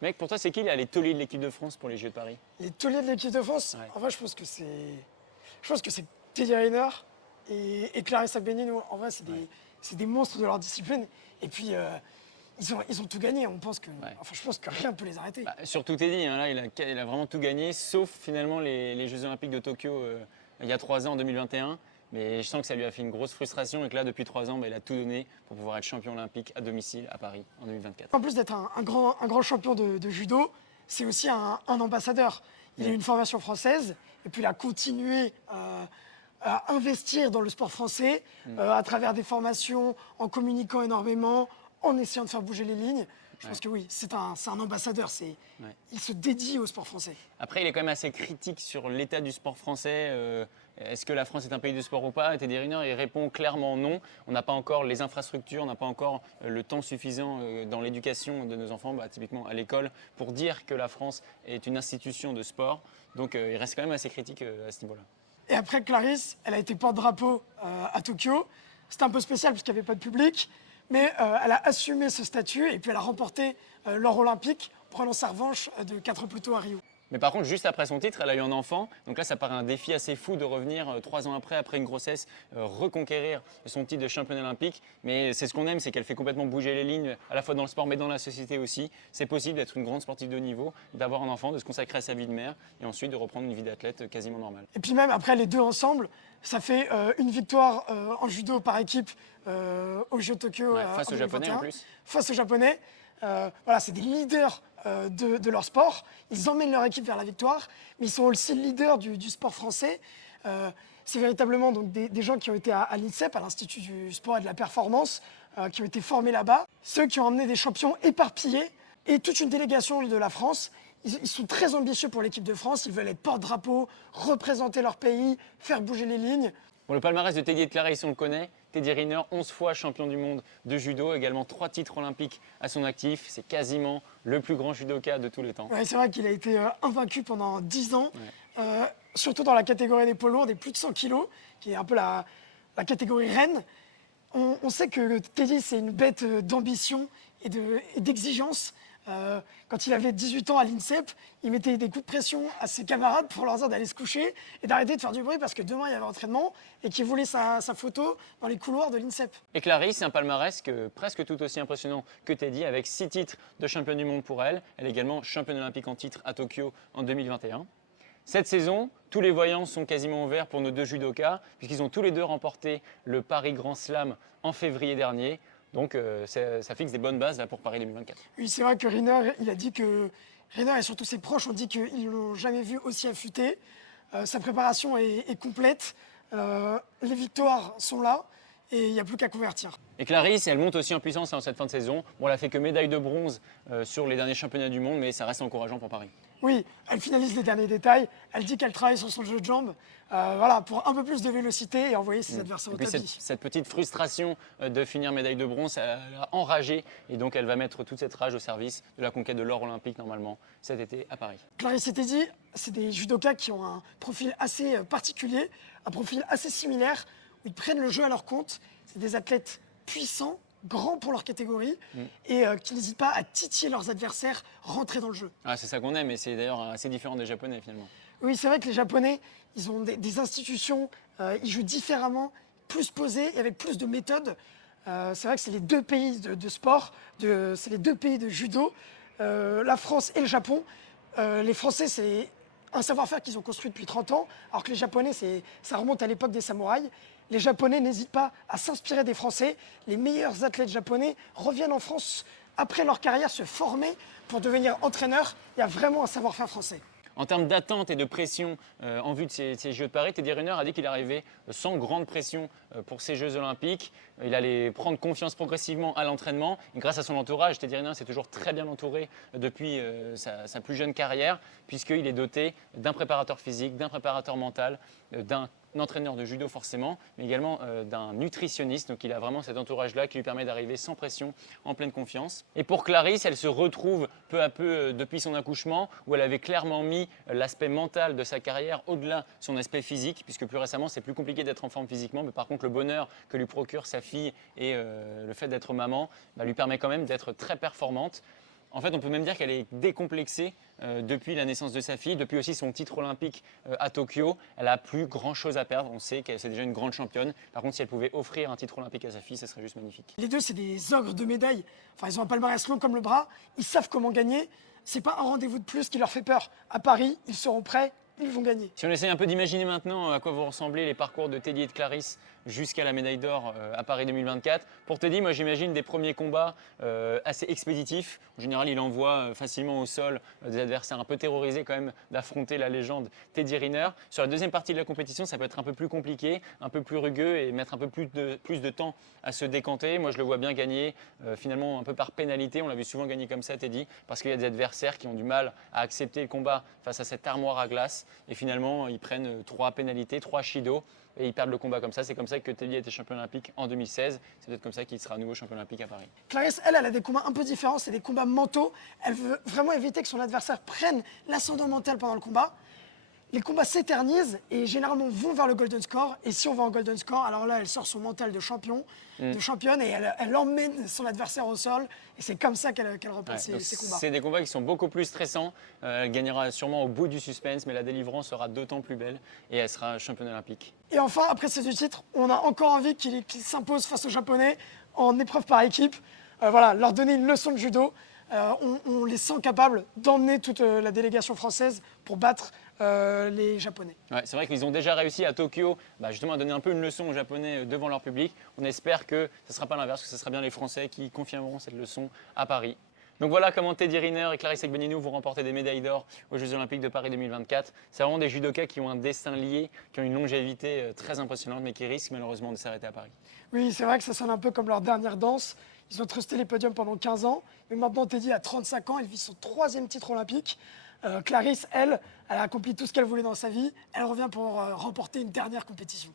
Mec, pour toi, c'est qui les tauliers de l'équipe de France pour les Jeux de Paris? Les tauliers de l'équipe de France, Ouais. en vrai, je pense que c'est Teddy Riner et Clarissa Benin. En vrai, c'est des monstres de leur discipline. Et puis, ils ont tout gagné. Je pense que rien ne peut les arrêter. Bah, surtout Teddy, hein, là, il a vraiment tout gagné, sauf finalement les Jeux Olympiques de Tokyo il y a 3 ans, en 2021. Mais je sens que ça lui a fait une grosse frustration et que là, depuis 3 ans, bah, il a tout donné pour pouvoir être champion olympique à domicile à Paris en 2024. En plus d'être un grand champion de judo, c'est aussi un ambassadeur. Il a une formation française et puis il a continué à investir dans le sport français à travers des formations, en communiquant énormément, en essayant de faire bouger les lignes. Je pense que oui, c'est un ambassadeur. Il se dédie au sport français. Après, il est quand même assez critique sur l'état du sport français. Est-ce que la France est un pays de sport ou pas? Teddy Riner, il répond clairement non. On n'a pas encore les infrastructures, on n'a pas encore le temps suffisant dans l'éducation de nos enfants, typiquement à l'école, pour dire que la France est une institution de sport. Donc il reste quand même assez critique à ce niveau-là. Et après, Clarisse, elle a été porte-drapeau à Tokyo. C'était un peu spécial parce qu'il n'y avait pas de public. Mais elle a assumé ce statut et puis elle a remporté l'or olympique, prenant sa revanche de 4 ans plus tôt à Rio. Mais par contre, juste après son titre, elle a eu un enfant. Donc là, ça paraît un défi assez fou de revenir 3 ans après une grossesse, reconquérir son titre de championne olympique. Mais c'est ce qu'on aime, c'est qu'elle fait complètement bouger les lignes, à la fois dans le sport, mais dans la société aussi. C'est possible d'être une grande sportive de haut niveau, d'avoir un enfant, de se consacrer à sa vie de mère et ensuite de reprendre une vie d'athlète quasiment normale. Et puis même après les deux ensemble, ça fait une victoire en judo par équipe aux Jeux de Tokyo. Face en aux Japonais 2021. en plus. Face aux Japonais. Voilà, c'est des leaders de leur sport. Ils emmènent leur équipe vers la victoire, mais ils sont aussi leaders du sport français. C'est véritablement donc, des gens qui ont été à l'INSEP, à l'Institut du sport et de la performance, qui ont été formés là-bas. Ceux qui ont emmené des champions éparpillés et toute une délégation de la France. Ils sont très ambitieux pour l'équipe de France. Ils veulent être porte-drapeau, représenter leur pays, faire bouger les lignes. Bon, le palmarès de Teddy et de Clarisse, on le connaît. Teddy Riner, 11 fois champion du monde de judo, également 3 titres olympiques à son actif. C'est quasiment le plus grand judoka de tous les temps. Ouais, c'est vrai qu'il a été invaincu pendant 10 ans, surtout dans la catégorie des poids lourds, des plus de 100 kilos, qui est un peu la catégorie reine. On sait que Teddy, c'est une bête d'ambition et d'exigence. Quand il avait 18 ans à l'INSEP, il mettait des coups de pression à ses camarades pour leur dire d'aller se coucher et d'arrêter de faire du bruit parce que demain il y avait entraînement et qu'il voulait sa photo dans les couloirs de l'INSEP. Et Clarisse, c'est un palmarès presque tout aussi impressionnant que Teddy, avec 6 titres de championne du monde pour elle. Elle est également championne olympique en titre à Tokyo en 2021. Cette saison, tous les voyants sont quasiment ouverts pour nos deux judokas, puisqu'ils ont tous les deux remporté le Paris Grand Slam en février dernier. Donc ça fixe des bonnes bases là, pour Paris 2024. Oui, c'est vrai que Riner, il a dit que Riner et surtout ses proches ont dit qu'ils ne l'ont jamais vu aussi affûté. Sa préparation est complète. Les victoires sont là et il n'y a plus qu'à convertir. Et Clarisse, elle monte aussi en puissance en cette fin de saison. Bon, elle a fait que médaille de bronze sur les derniers championnats du monde, mais ça reste encourageant pour Paris. Oui, elle finalise les derniers détails. Elle dit qu'elle travaille sur son jeu de jambes voilà, pour un peu plus de vélocité et envoyer ses adversaires au Et puis tapis. cette petite frustration de finir médaille de bronze, elle l'a enragée. Et donc elle va mettre toute cette rage au service de la conquête de l'or olympique normalement cet été à Paris. Clarisse et Teddy, c'est des judokas qui ont un profil assez particulier, un profil assez similaire, où ils prennent le jeu à leur compte. C'est des athlètes puissants, grands pour leur catégorie et qui n'hésitent pas à titiller leurs adversaires, rentrer dans le jeu. Ah, c'est ça qu'on aime et c'est d'ailleurs assez différent des Japonais finalement. Oui, c'est vrai que les Japonais, ils ont des institutions, ils jouent différemment, plus posés et avec plus de méthodes. C'est vrai que c'est les deux pays de sport, c'est les deux pays de judo, la France et le Japon. Les Français, c'est un savoir-faire qu'ils ont construit depuis 30 ans, alors que les Japonais, ça remonte à l'époque des samouraïs. Les Japonais n'hésitent pas à s'inspirer des Français. Les meilleurs athlètes japonais reviennent en France après leur carrière se former pour devenir entraîneurs. Il y a vraiment un savoir-faire français. En termes d'attente et de pression en vue de ces Jeux de Paris, Teddy Riner a dit qu'il arrivait sans grande pression pour ces Jeux Olympiques. Il allait prendre confiance progressivement à l'entraînement. Et grâce à son entourage, Teddy Riner s'est toujours très bien entouré depuis sa plus jeune carrière, puisqu'il est doté d'un préparateur physique, d'un préparateur mental, d'un entraîneur de judo forcément, mais également d'un nutritionniste. Donc il a vraiment cet entourage-là qui lui permet d'arriver sans pression, en pleine confiance. Et pour Clarisse, elle se retrouve peu à peu depuis son accouchement, où elle avait clairement mis l'aspect mental de sa carrière au-delà de son aspect physique, puisque plus récemment, c'est plus compliqué d'être en forme physiquement, mais par contre, le bonheur que lui procure sa fille et le fait d'être maman lui permet quand même d'être très performante. En fait, on peut même dire qu'elle est décomplexée depuis la naissance de sa fille, depuis aussi son titre olympique à Tokyo. Elle n'a plus grand-chose à perdre. On sait qu'elle c'est déjà une grande championne. Par contre, si elle pouvait offrir un titre olympique à sa fille, ça serait juste magnifique. Les deux, c'est des ogres de médailles. Enfin, ils ont un palmarès long comme le bras. Ils savent comment gagner. C'est pas un rendez-vous de plus qui leur fait peur. À Paris, ils seront prêts. Ils vont gagner. Si on essaie un peu d'imaginer maintenant à quoi vont ressembler les parcours de Teddy et de Clarisse jusqu'à la médaille d'or à Paris 2024, pour Teddy, moi j'imagine des premiers combats assez expéditifs. En général, il envoie facilement au sol des adversaires un peu terrorisés quand même d'affronter la légende Teddy Riner. Sur la deuxième partie de la compétition, ça peut être un peu plus compliqué, un peu plus rugueux et mettre un peu plus de temps à se décanter. Moi je le vois bien gagner finalement un peu par pénalité. On l'a vu souvent gagner comme ça Teddy parce qu'il y a des adversaires qui ont du mal à accepter le combat face à cette armoire à glace. Et finalement, ils prennent 3 pénalités, 3 shido et ils perdent le combat comme ça. C'est comme ça que Teddy a été champion olympique en 2016. C'est peut-être comme ça qu'il sera à nouveau champion olympique à Paris. Clarisse, elle a des combats un peu différents. C'est des combats mentaux. Elle veut vraiment éviter que son adversaire prenne l'ascendant mental pendant le combat. Les combats s'éternisent et généralement vont vers le golden score. Et si on va en golden score, alors là, elle sort son mental de champion, de championne, et elle emmène son adversaire au sol. Et c'est comme ça qu'elle remporte ses combats. C'est des combats qui sont beaucoup plus stressants. Elle gagnera sûrement au bout du suspense, mais la délivrance sera d'autant plus belle et elle sera championne olympique. Et enfin, après ces deux titres, on a encore envie qu'il s'impose face aux Japonais en épreuve par équipe. Voilà, leur donner une leçon de judo. On les sent capables d'emmener toute la délégation française pour battre les Japonais. Ouais, c'est vrai qu'ils ont déjà réussi à Tokyo justement à donner un peu une leçon aux Japonais devant leur public. On espère que ce ne sera pas l'inverse, que ce sera bien les Français qui confirmeront cette leçon à Paris. Donc voilà comment Teddy Riner et Clarisse Agbenienou vont remporter des médailles d'or aux Jeux Olympiques de Paris 2024. C'est vraiment des judokas qui ont un destin lié, qui ont une longévité très impressionnante, mais qui risquent malheureusement de s'arrêter à Paris. Oui, c'est vrai que ça sonne un peu comme leur dernière danse. Ils ont trusté les podiums pendant 15 ans, mais maintenant Teddy a 35 ans, elle vit son 3e titre olympique. Clarisse, elle a accompli tout ce qu'elle voulait dans sa vie. Elle revient pour remporter une dernière compétition.